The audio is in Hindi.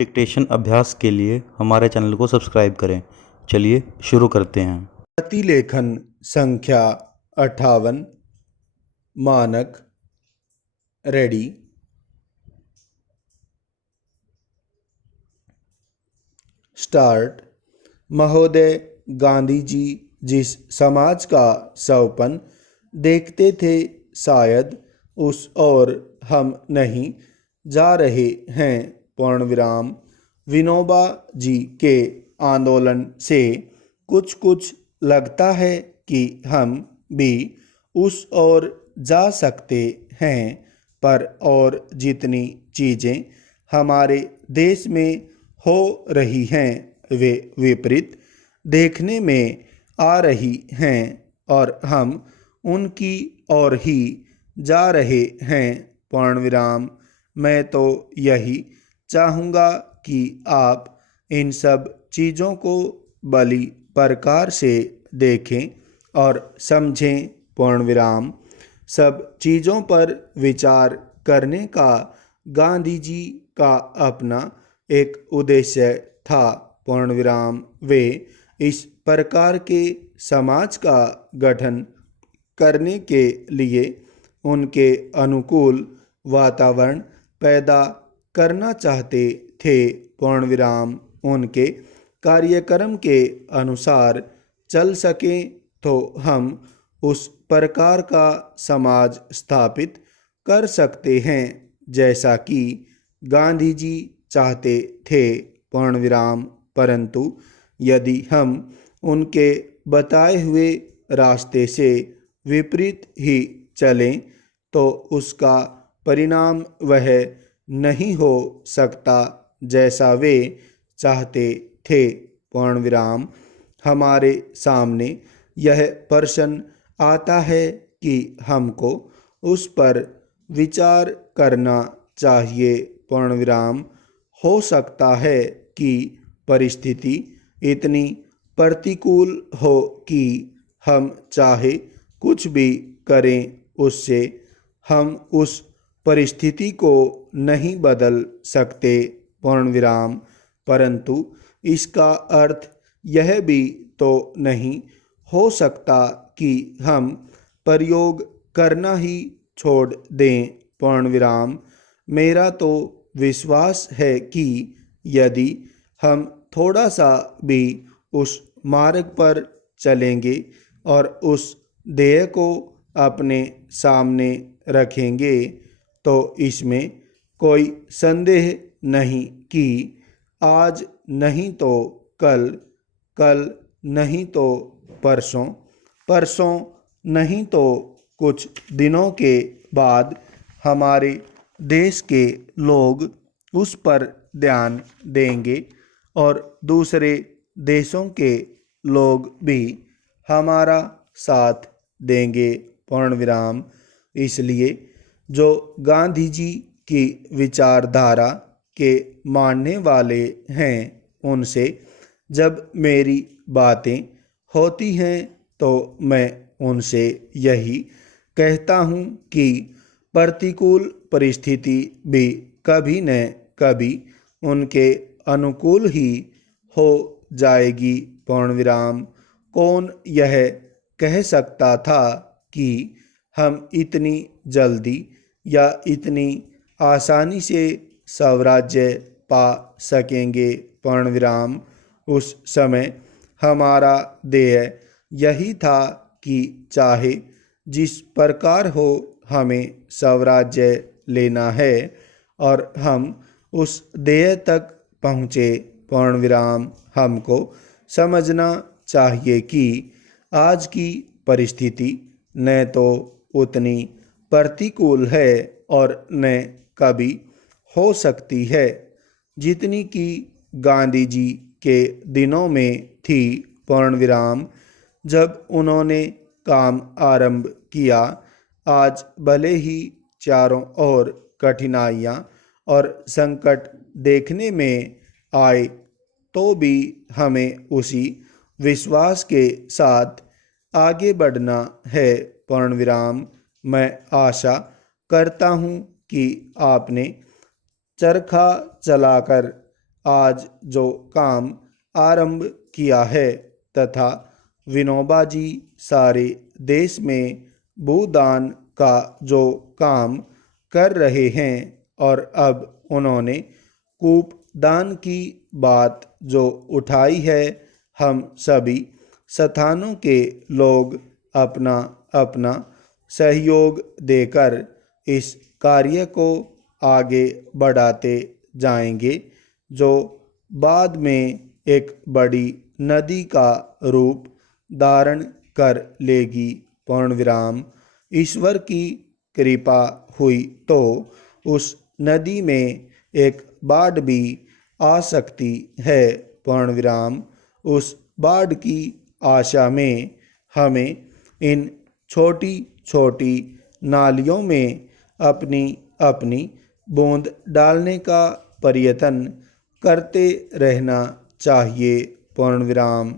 डिक्टेशन अभ्यास के लिए हमारे चैनल को सब्सक्राइब करें। चलिए शुरू करते हैं। प्रतिलेखन संख्या 58 मानक रेडी। स्टार्ट। महोदय गांधी जी जिस समाज का सवपन देखते थे, शायद उस ओर हम नहीं जा रहे हैं। पूर्ण विराम। विनोबा जी के आंदोलन से कुछ कुछ लगता है कि हम भी उस ओर जा सकते हैं, पर और जितनी चीज़ें हमारे देश में हो रही हैं वे विपरीत देखने में आ रही हैं और हम उनकी ओर ही जा रहे हैं। पूर्ण विराम। मैं तो यही चाहूँगा कि आप इन सब चीज़ों को भली प्रकार से देखें और समझें। पूर्ण विराम। सब चीज़ों पर विचार करने का गांधी जी का अपना एक उद्देश्य था। पूर्ण विराम। वे इस प्रकार के समाज का गठन करने के लिए उनके अनुकूल वातावरण पैदा करना चाहते थे। पूर्ण विराम। उनके कार्यक्रम के अनुसार चल सकें तो हम उस प्रकार का समाज स्थापित कर सकते हैं जैसा कि गांधी जी चाहते थे। पूर्ण विराम। परंतु यदि हम उनके बताए हुए रास्ते से विपरीत ही चलें तो उसका परिणाम वह नहीं हो सकता जैसा वे चाहते थे। पूर्ण विराम। हमारे सामने यह प्रश्न आता है कि हमको उस पर विचार करना चाहिए। पूर्ण विराम। हो सकता है कि परिस्थिति इतनी प्रतिकूल हो कि हम चाहे कुछ भी करें उससे हम उस परिस्थिति को नहीं बदल सकते। पूर्ण विराम। परंतु इसका अर्थ यह भी तो नहीं हो सकता कि हम प्रयोग करना ही छोड़ दें। पूर्ण विराम। मेरा तो विश्वास है कि यदि हम थोड़ा सा भी उस मार्ग पर चलेंगे और उस ध्येय को अपने सामने रखेंगे तो इसमें कोई संदेह नहीं कि आज नहीं तो कल, कल नहीं तो परसों, परसों नहीं तो कुछ दिनों के बाद हमारे देश के लोग उस पर ध्यान देंगे और दूसरे देशों के लोग भी हमारा साथ देंगे। पूर्ण विराम। इसलिए जो गांधी जी की विचारधारा के मानने वाले हैं उनसे जब मेरी बातें होती हैं तो मैं उनसे यही कहता हूँ कि प्रतिकूल परिस्थिति भी कभी न कभी उनके अनुकूल ही हो जाएगी। पूर्ण विराम। कौन यह कह सकता था कि हम इतनी जल्दी या इतनी आसानी से स्वराज्य पा सकेंगे। पूर्ण विराम। उस समय हमारा ध्येय यही था कि चाहे जिस प्रकार हो हमें स्वराज्य लेना है और हम उस ध्येय तक पहुँचे। पूर्ण विराम। हमको समझना चाहिए कि आज की परिस्थिति न तो उतनी प्रतिकूल है और न कभी हो सकती है जितनी कि गांधी जी के दिनों में थी। पूर्ण विराम। जब उन्होंने काम आरंभ किया, आज भले ही चारों ओर कठिनाइयाँ और संकट देखने में आए तो भी हमें उसी विश्वास के साथ आगे बढ़ना है। पूर्ण विराम। मैं आशा करता हूँ कि आपने चरखा चलाकर आज जो काम आरंभ किया है तथा विनोबा जी सारे देश में भूदान का जो काम कर रहे हैं और अब उन्होंने कूपदान की बात जो उठाई है, हम सभी स्थानों के लोग अपना अपना सहयोग देकर इस कार्य को आगे बढ़ाते जाएंगे, जो बाद में एक बड़ी नदी का रूप धारण कर लेगी। पूर्णविराम। ईश्वर की कृपा हुई तो उस नदी में एक बाढ़ भी आ सकती है। पूर्णविराम। उस बाढ़ की आशा में हमें इन छोटी छोटी नालियों में अपनी अपनी बूंद डालने का प्रयत्न करते रहना चाहिए। पूर्णविराम।